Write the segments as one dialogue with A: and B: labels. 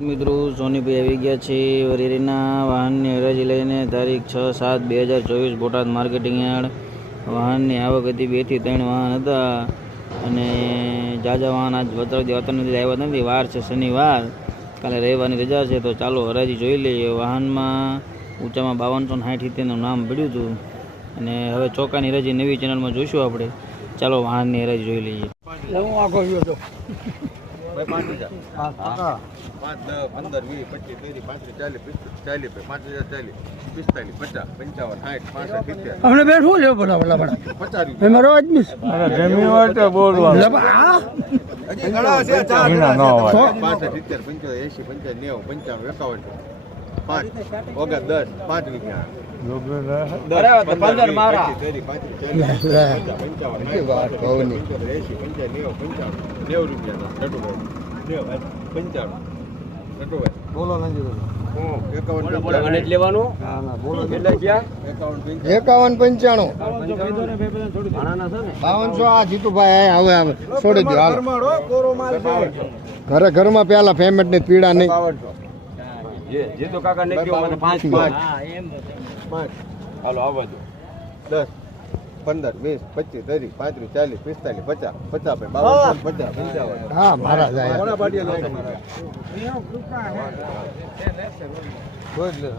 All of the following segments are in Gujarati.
A: મિત્રો, સોનીભાઈ આવી ગયા છે વરેરીના વાહનની હરાજી લઈને. તારીખ છ સાત બે હજાર ચોવીસ બોટાદ માર્કેટિંગ યાર્ડ. વાહનની આવક હતી બેથી ત્રણ વાહન હતા. અને જાજા વાહન આજ વતરથી વતન નથી, આવ્યા નથી. વાર છે શનિવાર. કાલે રવિવારની રજા છે, તો ચાલો હરાજી જોઈ લઈએ. વાહનમાં ઊંચામાં બાવનસો સાઠ સિત્તેરનું નામ પડ્યું હતું. અને હવે ચોકાની હરાજી નવી ચેનલમાં જોઈશું આપણે. ચાલો વાહનની હરાજી જોઈ લઈએ.
B: હું આખો ગયો
C: ભાઈ પાંચ હજાર. પાંચ દસ પંદર વીસ પચીસ ત્રીસ પાંત્રીસ ચાલીસ પિસ્તાલીસ ચાલીસ ભાઈ પાંચ હજાર ચાલીસ. પિસ્તાલીસ પચાસ પંચાવન સાઠ પાસઠ સિત્તેર.
B: અમને બેન શું લેવું ભલા ભલા ભલા?
C: પચાસ
B: એ મારો આદમી છે. લબ- બોલવા
C: હજી ઘણા છે? પાસઠ સિત્તેર પંચોતેર એસી પંચાવન નેવું પંચાવન એકાવન. પાંચ. દસ. પાંચ પંદર મારા. નેવું રૂપિયા બોલો એકાવન
B: પંચાણું. બાવનસો આ જીતુભાઈ હવે આવે છોડી દો ઘરે ઘરમાં પેલા પેમેન્ટની પીડા નહીં.
D: જે તો કાકા ને કયો મને પાંચ
C: પાંચ.
D: હાલો આવવા દો
C: દસ પંદર વીસ પચીસ ત્રીસ પાંત્રીસ ચાલીસ પિસ્તાલીસ પચાસ પચાસ બાવન પચાસ પંચાવન.
B: હા મારા જાય.
C: કોના પાટીએ લાગે જોઈ જ લે.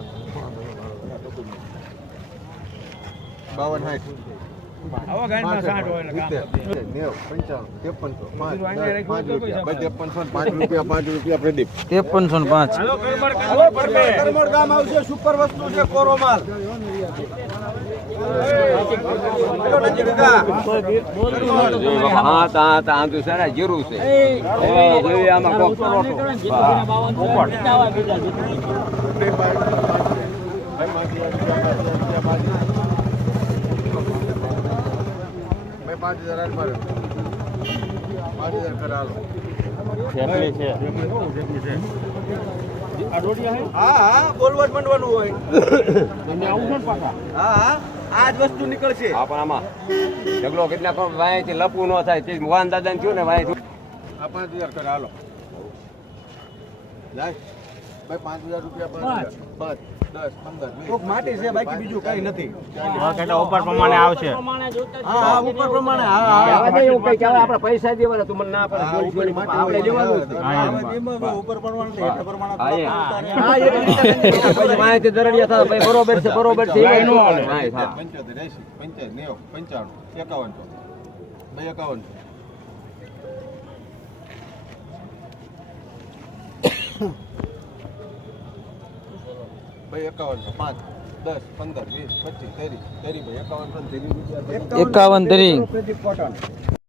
C: બાવન પંચાવન, ત્રેપનસો, પાંચ, દસ, પાંચ રૂપિયા. ભાઈ ત્રેપનસો પાંચ રૂપિયા પાંચ રૂપિયા પ્રદીપ
A: ત્રેપનસો ને પાંચ
D: હા તા તા તો સારા જીરું છે જોઈએ આમાં કોક પોપટ.
C: ભાઈ પાંચ હજાર હાલ મારે. પાંચ હજાર કરા હાલો.
E: હા હા બોલવા જ માંડવાનું હોય હા હા આ જ વસ્તુ નીકળશે.
D: હા પણ આમાં ઢગલો કેટલા પણ વાંયથી લપવું ન થાય તે મોહન દાદા ને થયું ને વાંય
C: આ પાંચ હજાર કરે હાલો. જાય. ભાઈ પાંચ હજાર રૂપિયા પાંચ. પાંચ દસ પંદર વીસ.
E: છે બાકી બીજું કઈ નથી.
A: ઉપર પ્રમાણે આવશે.
E: હા હા ઉપર પ્રમાણે હા.
D: એવું કઈ કહેવાય આપણે પૈસા દેવાના તું મને ના પડે આપણે દેવાનું
E: ઉપર પ્રમાણે
D: એ. એ. વાંયથી દરડિયા થાય પછી બરોબર છે બરોબર છે. એવાય ન હાલે.
C: પંચોતેર એસી પંચાયત નેવું પંચાણું એકાવન ભાઈ એકાવન ભાઈ એકાવન પાંચ દસ પંદર વીસ પચીસ ત્રીસ ભાઈ એકાવન રૂપિયા
A: એકાવન તરી